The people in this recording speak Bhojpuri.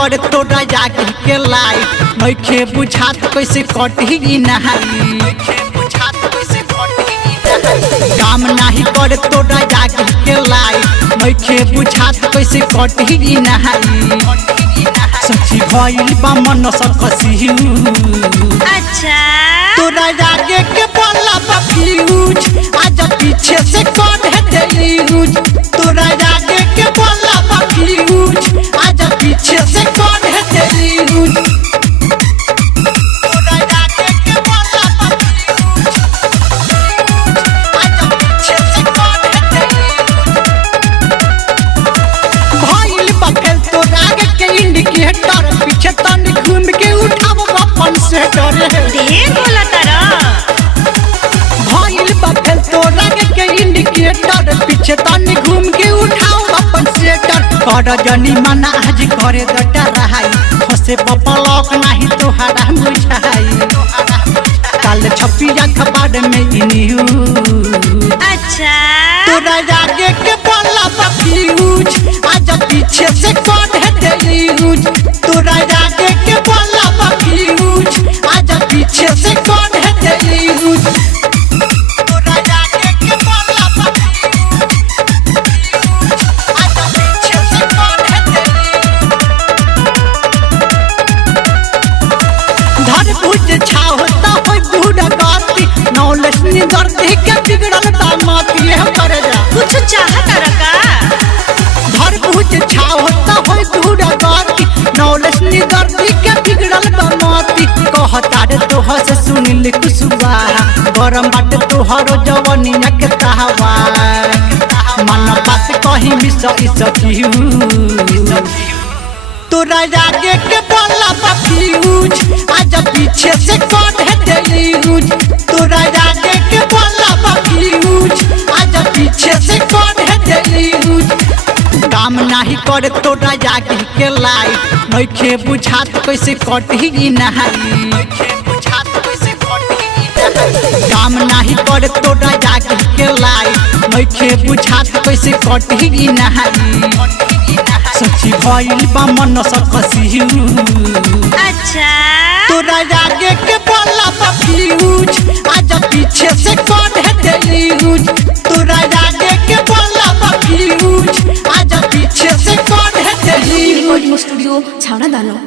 कर तोरा जाके के लाइट नइखे बुझात कैसे कटही नहाई काम नहीं कर तोरा जाके के लाइट नइखे बुझात कैसे कटही नहाई सच्ची भइल बा मन सकसियू अच्छा तोरा जागे के बोला फ्यूज आज पीछे से कौन है तेयूज तोरा जागे के बोला फ्यूज आज पीछे से कौन है तेयूज तोरा जागे के बोला फ्यूज आज पीछे से कौन है तेयूज भइल बा फेल तोरा आगे के इंडिकेटर पीछे तन घूम के उठाव अपन से डरे ढेर बोला तारा बफेल तोरा के इंडिकेटर पीछे तनी घूम के उठाओ अपन सेटर कर जनी मना आज करे दटा रहाई फसे पपलक नहीं तोहरा बुझाई कल छपी अखबार में न्यूज अच्छा तोरा जागे के बोला फ्यूज आज पीछे से कौन है तेयूज तोरा जागे के बोला फ्यूज आज पीछे से कौन है तेयूज छावता हो बूढ़ा गाती नौलेस निगर देख के बिगड़ल दामाती है करे जा कुछ चाहता रका घर बुझ छावता हो बूढ़ा गाती नौलेस निगर देख के बिगड़ल दामाती कहता रे तोह से सुनिल कुसुआ गरम बात तोहरो जवनिया के तावा मन बात कहीं मिस इस तोरा जागे के बोला फ्यूज आज पीछे से कौन है तेयूज तोरा जागे के बोला फ्यूज आज पीछे से कौन है तेयूज काम नहीं कर तोरा जागे के लाइट नइखे बुझात कैसे कटही नहाई काम नहीं कर तोरा जागे के लाइट नइखे बुझात कैसे कटही नहाई सच्ची भइल बा मन सकसियू अच्छा तोरा जागे के बोला फ्यूज आज पीछे से कौन है तेयूज तोरा जागे के बोला फ्यूज आज पीछे से कौन है तेयूज स्टूडियो छावना दानो।